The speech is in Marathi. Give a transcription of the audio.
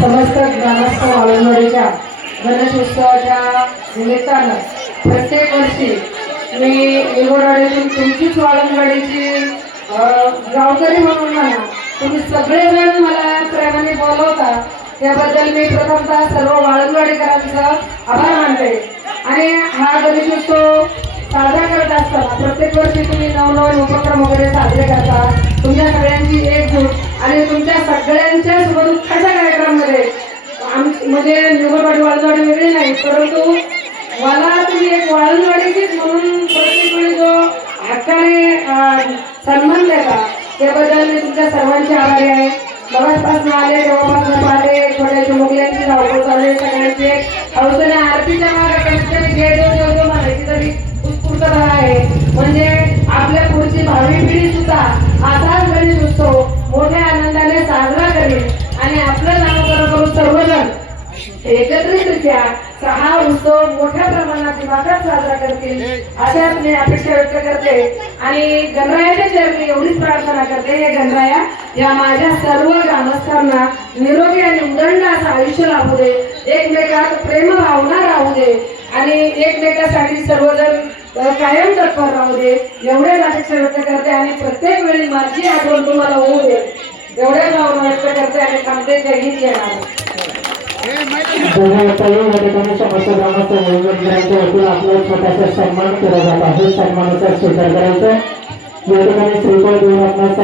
समस्त ग्रामस्थ वाळूंवाडीच्या गणेशोत्सवाच्या निमित्तानं प्रत्येक वर्षी मी निवडवाडीतून तुमचीच वाळूंवाडीची गावकरी म्हणून म्हणा तुम्ही सगळेजण मला प्रेमाने बोलवता त्याबद्दल मी प्रथमतः सर्व वाळूंवाडीकरांचं आभार मानते. आणि हा गणेशोत्सव साजरा करत असताना प्रत्येक वर्षी तुम्ही नवनवीन उपक्रम वगैरे साजरे करता तुमच्या म्हणजे निवडवाडी वाळवाडी वेगळी नाही परंतु मला तुम्ही एक वाळवाडीचीच म्हणून प्रत्येक वेळी जो हक्काने सन्मान देता त्याबद्दल मी तुमच्या सर्वांचे आभारी आहे. बघापासून आले तेव्हापासून आले छोट्याच्या मुगल्यांची धावपळ चालू आहे सगळ्यांची. हौसेने एकत्रितरित्या हा उत्सव मोठ्या प्रमाणात दिमागात साजरा करतील अशाच मी अपेक्षा व्यक्त करते. आणि गणरायाच्या चरणी एवढीच प्रार्थना करते हे गणराया या माझ्या सर्व ग्रामस्थांना निरोगी आणि उदंड असं आयुष्य लाभू दे. एकमेकात प्रेम भावना राहू दे. आणि एकमेकासाठी सर्वजण कायम तत्पर राहू दे. एवढ्याच अपेक्षा व्यक्त करते आणि प्रत्येक वेळी माझी आठवण तुम्हाला होऊ दे. एवढ्याच भावना व्यक्त करते आणि थांबते. जय हिंद जय महाराज दोघांचाही समस्त ग्रामस्थ वतीने आपला छोटासा सन्मान केला जात आहे सन्मानाचा स्वीकार करायचा या ठिकाणी श्रीफळ देऊन आपला